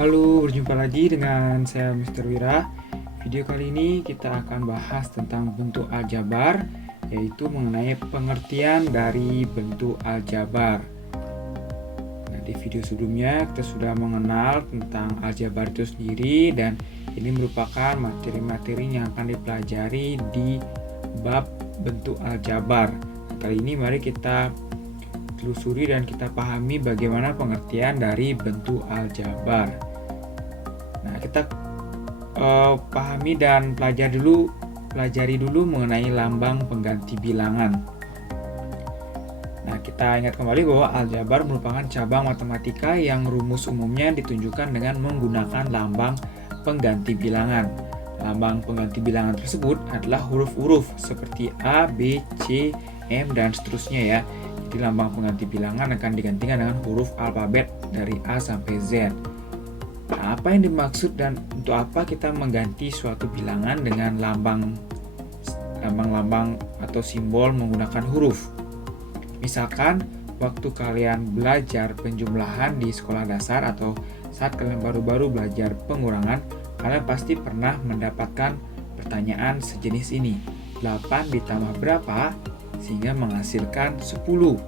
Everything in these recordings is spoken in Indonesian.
Halo, berjumpa lagi dengan saya Mr. Wira. Video kali ini kita akan bahas tentang bentuk aljabar, yaitu mengenai pengertian dari bentuk aljabar. Nah, di video sebelumnya kita sudah mengenal tentang aljabar itu sendiri, dan ini merupakan materi-materi yang akan dipelajari di bab bentuk aljabar. Kali ini mari kita telusuri dan kita pahami bagaimana pengertian dari bentuk aljabar. Nah, kita pahami dan pelajari dulu mengenai lambang pengganti bilangan. Nah, kita ingat kembali bahwa aljabar merupakan cabang matematika yang rumus umumnya ditunjukkan dengan menggunakan lambang pengganti bilangan. Lambang pengganti bilangan tersebut adalah huruf-huruf seperti A, B, C, M, dan seterusnya ya. Jadi lambang pengganti bilangan akan digantikan dengan huruf alfabet dari A sampai Z. Nah, apa yang dimaksud dan untuk apa kita mengganti suatu bilangan dengan lambang-lambang atau simbol menggunakan huruf? Misalkan waktu kalian belajar penjumlahan di sekolah dasar atau saat kalian baru-baru belajar pengurangan, kalian pasti pernah mendapatkan pertanyaan sejenis ini. 8 ditambah berapa sehingga menghasilkan 10?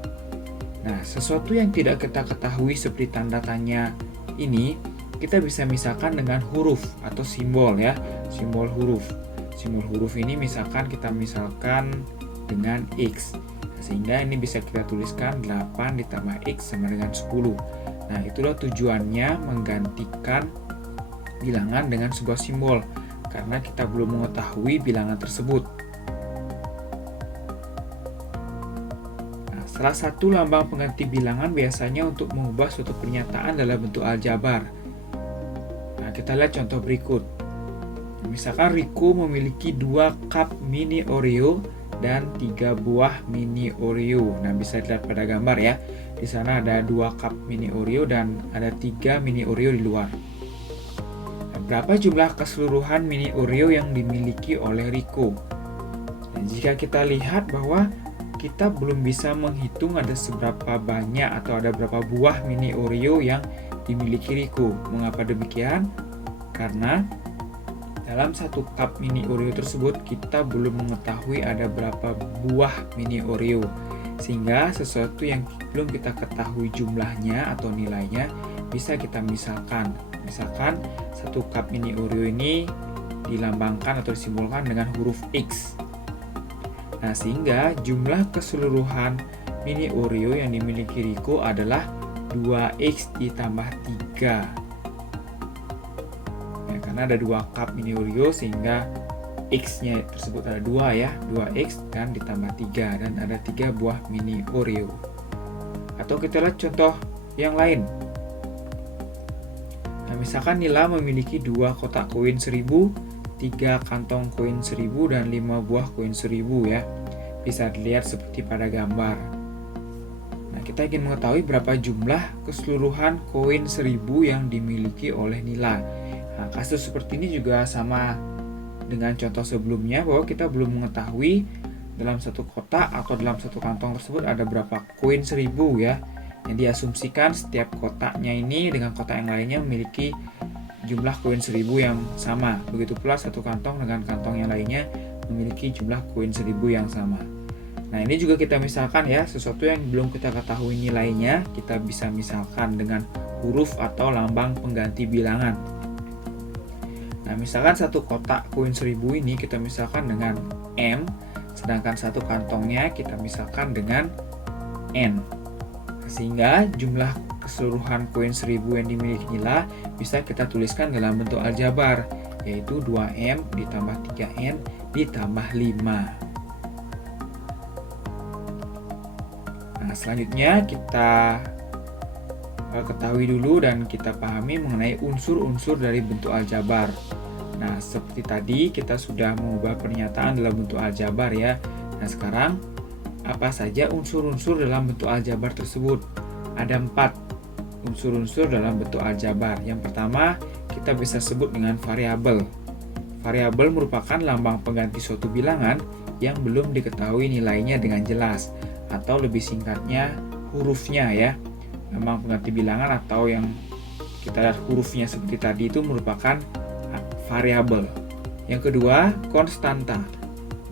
Nah, sesuatu yang tidak kita ketahui seperti tanda tanya ini kita bisa misalkan dengan huruf atau simbol ya, simbol huruf. Simbol huruf ini kita misalkan dengan X. Sehingga ini bisa kita tuliskan 8 ditambah X sama dengan 10. Nah, itulah tujuannya menggantikan bilangan dengan sebuah simbol, karena kita belum mengetahui bilangan tersebut. Nah, salah satu lambang pengganti bilangan biasanya untuk mengubah suatu pernyataan dalam bentuk aljabar. Kita lihat contoh berikut. Misalkan Riko memiliki 2 cup mini Oreo dan 3 buah mini Oreo. Nah, bisa dilihat pada gambar ya. Di sana ada 2 cup mini Oreo dan ada 3 mini Oreo di luar. Nah, berapa jumlah keseluruhan mini Oreo yang dimiliki oleh Riko? Nah, jika kita lihat bahwa kita belum bisa menghitung ada seberapa banyak atau ada berapa buah mini Oreo yang dimiliki Riko. Mengapa demikian? Karena dalam satu cup mini Oreo tersebut kita belum mengetahui ada berapa buah mini Oreo, sehingga sesuatu yang belum kita ketahui jumlahnya atau nilainya bisa kita misalkan satu cup mini Oreo ini dilambangkan atau disimbolkan dengan huruf X. Nah, sehingga jumlah keseluruhan mini Oreo yang dimiliki Riko adalah 2X ditambah 3. Ya, karena ada 2 cup mini Oreo sehingga X-nya tersebut ada 2 ya, 2X dan ditambah 3, dan ada 3 buah mini Oreo. Atau kita lihat contoh yang lain. Nah, misalkan Nila memiliki 2 kotak koin 1000, 3 kantong koin 1000, dan 5 buah koin 1000 ya. Bisa dilihat seperti pada gambar. Kita ingin mengetahui berapa jumlah keseluruhan koin 1000 yang dimiliki oleh Nila. Nah, kasus seperti ini juga sama dengan contoh sebelumnya, bahwa kita belum mengetahui dalam satu kotak atau dalam satu kantong tersebut ada berapa koin 1000 ya. Yang diasumsikan setiap kotaknya ini dengan kotak yang lainnya memiliki jumlah koin 1000 yang sama. Begitu pula satu kantong dengan kantong yang lainnya memiliki jumlah koin 1000 yang sama. Nah, ini juga kita misalkan ya, sesuatu yang belum kita ketahui nilainya, kita bisa misalkan dengan huruf atau lambang pengganti bilangan. Nah, misalkan satu kotak koin 1000 ini kita misalkan dengan M, sedangkan satu kantongnya kita misalkan dengan N. Sehingga jumlah keseluruhan koin 1000 yang dimiliki Nila bisa kita tuliskan dalam bentuk aljabar, yaitu 2M ditambah 3N ditambah 5. Nah, selanjutnya kita ketahui dulu dan kita pahami mengenai unsur-unsur dari bentuk aljabar. Nah, seperti tadi kita sudah mengubah pernyataan dalam bentuk aljabar ya. Nah, sekarang apa saja unsur-unsur dalam bentuk aljabar tersebut? Ada 4 unsur-unsur dalam bentuk aljabar. Yang pertama, kita bisa sebut dengan variabel. Variabel merupakan lambang pengganti suatu bilangan yang belum diketahui nilainya dengan jelas, atau lebih singkatnya hurufnya ya, lambang pengganti bilangan atau yang kita lihat hurufnya seperti tadi itu merupakan variabel. Yang kedua, konstanta.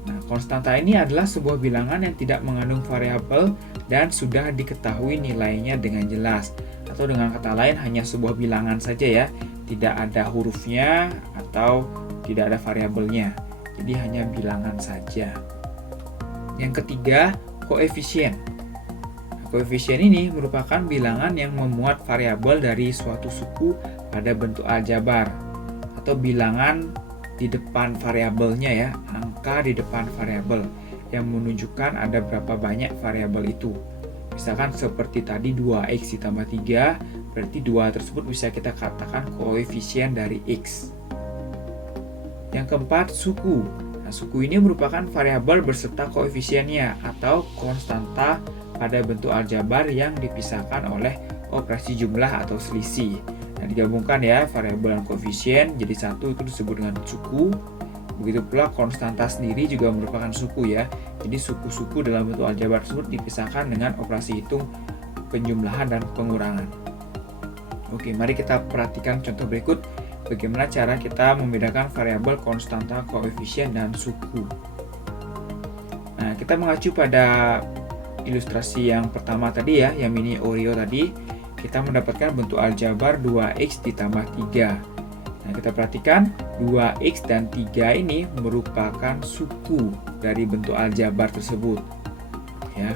Nah, konstanta ini adalah sebuah bilangan yang tidak mengandung variabel dan sudah diketahui nilainya dengan jelas. Atau dengan kata lain hanya sebuah bilangan saja ya, tidak ada hurufnya atau tidak ada variabelnya. Jadi hanya bilangan saja. Yang ketiga, koefisien. Koefisien ini merupakan bilangan yang memuat variabel dari suatu suku pada bentuk aljabar atau bilangan di depan variabelnya ya, angka di depan variabel yang menunjukkan ada berapa banyak variabel itu. Misalkan seperti tadi 2x ditambah 3, berarti 2 tersebut bisa kita katakan koefisien dari x. Yang keempat, suku. Nah, suku ini merupakan variabel beserta koefisiennya atau konstanta pada bentuk aljabar yang dipisahkan oleh operasi jumlah atau selisih. Nah, digabungkan ya variabel dan koefisien jadi satu, itu disebut dengan suku. Begitu pula konstanta sendiri juga merupakan suku ya. Jadi suku-suku dalam bentuk aljabar tersebut dipisahkan dengan operasi hitung penjumlahan dan pengurangan. Oke, mari kita perhatikan contoh berikut bagaimana cara kita membedakan variabel konstanta, koefisien, dan suku. Nah, kita mengacu pada ilustrasi yang pertama tadi ya, yang mini Oreo tadi, kita mendapatkan bentuk aljabar 2x ditambah 3. Nah, kita perhatikan 2x dan 3 ini merupakan suku dari bentuk aljabar tersebut. Ya.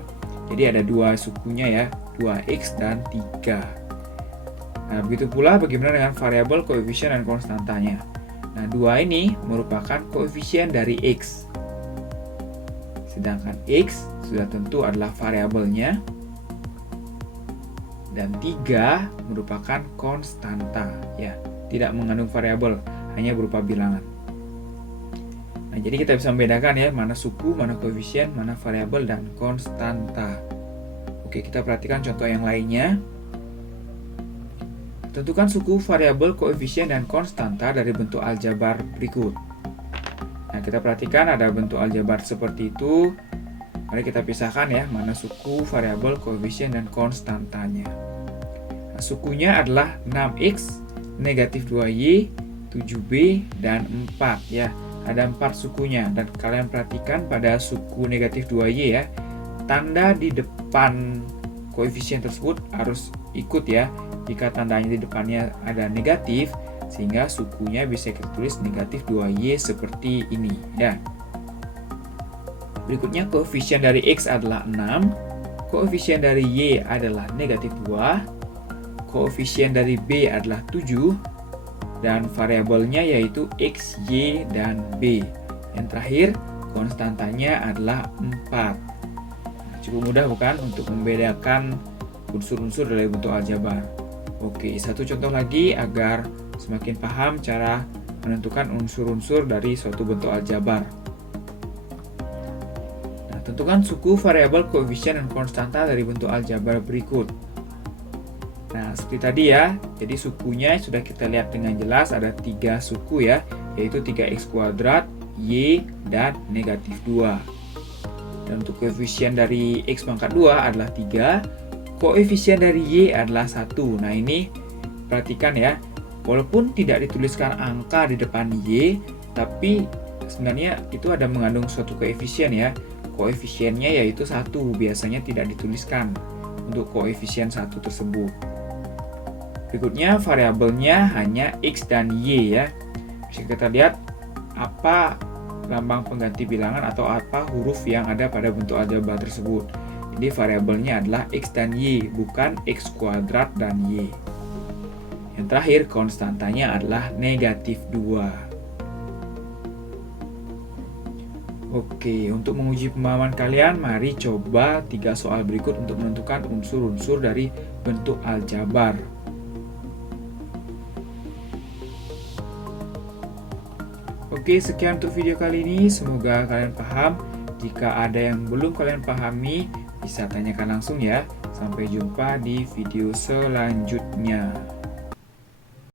Jadi ada dua sukunya ya, 2x dan 3. Nah, begitu pula bagaimana dengan variabel, koefisien, dan konstantanya. Nah, 2 ini merupakan koefisien dari x. Sedangkan x sudah tentu adalah variabelnya. Dan 3 merupakan konstanta ya, tidak mengandung variabel, hanya berupa bilangan. Nah, jadi kita bisa membedakan ya, mana suku, mana koefisien, mana variabel, dan konstanta. Oke, kita perhatikan contoh yang lainnya. Tentukan suku, variabel, koefisien, dan konstanta dari bentuk aljabar berikut. Nah, kita perhatikan ada bentuk aljabar seperti itu. Mari kita pisahkan ya, mana suku, variabel, koefisien, dan konstantanya. Nah, sukunya adalah 6x, negatif 2y, 7b, dan 4 ya. Ada 4 sukunya, dan kalian perhatikan pada suku negatif 2y ya, tanda di depan koefisien tersebut harus ikut ya. Jika tandanya di depannya ada negatif, sehingga sukunya bisa kita tulis negatif 2y seperti ini ya. Berikutnya koefisien dari x adalah 6, koefisien dari y adalah negatif 2, koefisien dari b adalah 7, dan variabelnya yaitu x, y, dan b. Yang terakhir konstantanya adalah 4. Nah, cukup mudah bukan untuk membedakan unsur-unsur dari bentuk aljabar. Oke, satu contoh lagi agar semakin paham cara menentukan unsur-unsur dari suatu bentuk aljabar. Nah, tentukan suku, variabel, koefisien, dan konstanta dari bentuk aljabar berikut. Nah, seperti tadi ya, jadi sukunya sudah kita lihat dengan jelas ada 3 suku ya, yaitu 3x kuadrat, y, dan negatif 2. Dan untuk koefisien dari x pangkat 2 adalah 3, koefisien dari y adalah 1. Nah, ini perhatikan ya, walaupun tidak dituliskan angka di depan y, tapi sebenarnya itu ada mengandung suatu koefisien ya. Koefisiennya yaitu 1, biasanya tidak dituliskan untuk koefisien 1 tersebut. Berikutnya variabelnya hanya x dan y ya. Bisa kita lihat apa lambang pengganti bilangan atau apa huruf yang ada pada bentuk aljabar tersebut. Jadi variabelnya adalah x dan y, bukan x kuadrat dan y. Yang terakhir konstantanya adalah negatif 2. Oke, untuk menguji pemahaman kalian, mari coba 3 soal berikut untuk menentukan unsur-unsur dari bentuk aljabar. Oke, sekian untuk video kali ini. Semoga kalian paham. Jika ada yang belum kalian pahami, bisa tanyakan langsung ya. Sampai jumpa di video selanjutnya.